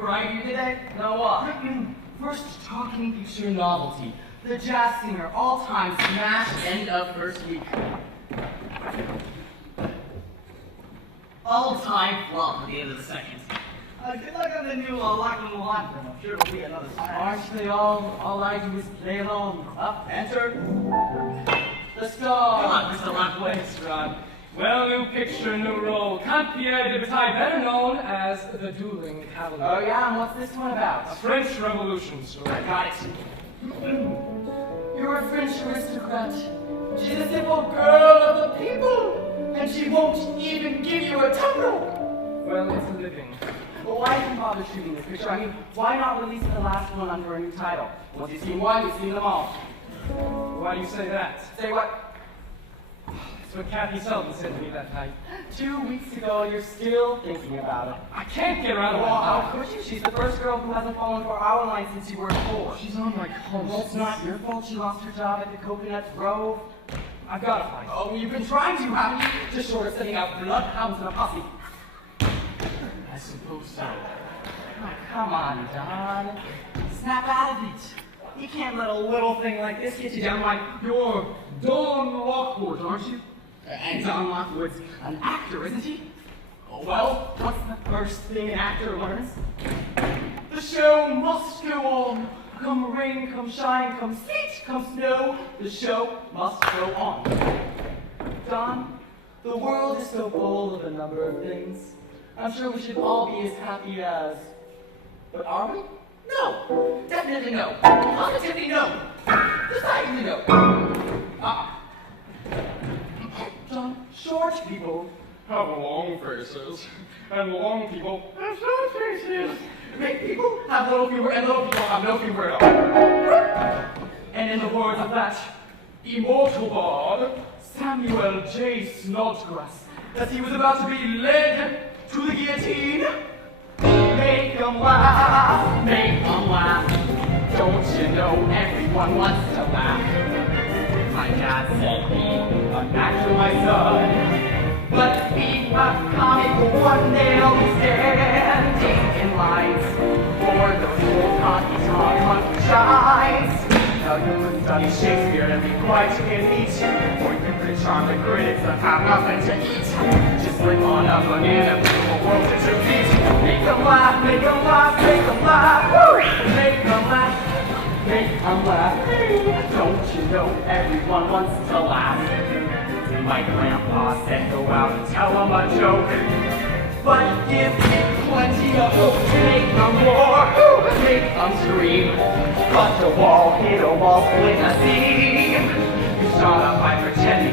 variety today? No what? First talking picture novelty. The Jazz Singer, all-time smash end of first week. All-time flop at the end of the second. I feel like I'm the new Lachlan Luhan film. I'm sure it'll be another smash. Aren't they all I do is play along? Up, enter. The star. Come on, Mr. Lockwood. Thanks, Rod. Well, new picture, new role. Count Pierre de Bataille, better known as the Dueling Cavalier. Oh yeah, and what's this one about? A French Revolution story. I got it. You're a French aristocrat. She's a simple girl of the people, and she won't even give you a tumbler. Well, it's a living. But why even bother shooting this picture? I mean, why not release the last one under a new title? Once you've seen one, you've seen them all. Why do you say that? Say what? That's what Kathy Selden said to me that night. 2 weeks ago, you're still thinking about it. I can't get her out of Well, my how mind. could you? She's the first girl who hasn't fallen for our line since you were 4. She's on my Well, conscience. it's not your fault she lost her job at the Coconut Grove. I've got to find her. Oh, you've been trying to, haven't you? Just short of sending out bloodhounds and a posse. I suppose so. Oh, come on, Don. Snap out of it. You can't let a little thing like this get you down like You're Don Lockwood, aren't you? And Don Lockwood's an actor, isn't he? Oh, well, what's the first thing an actor learns? The show must go on. Come rain, come shine, come sleet, come snow, the show must go on. Don, the world is so full of a number of things. I'm sure we should all be as happy as... But are we? No! Definitely no! Positively no! Decidedly no! Don, short people Have long faces. And long people have short faces. make people have little humor, and little people have no humor at all. And in the words of that immortal bard, Samuel J. Snodgrass, as he was about to be led to the guillotine, make 'em laugh, make 'em laugh. Don't you know everyone wants to laugh? My dad said be an actor, my son. But be a comic one day I'll be standing in lines for those old honky tonk monkey shines. Now you could study Shakespeare and be quite elite, or you could charm the critics and have nothing to eat. Just slip on a banana and put the world at your feet. Make 'em laugh, make 'em laugh, make 'em laugh. Woo! Make 'em laugh, make 'em laugh. Don't you know everyone wants to laugh? My grandpa said go out and tell him a joke, but give it plenty of hope. Make 'em roar, make 'em scream. Cut a wall, hit a wall, fling a seam. You start up by pretending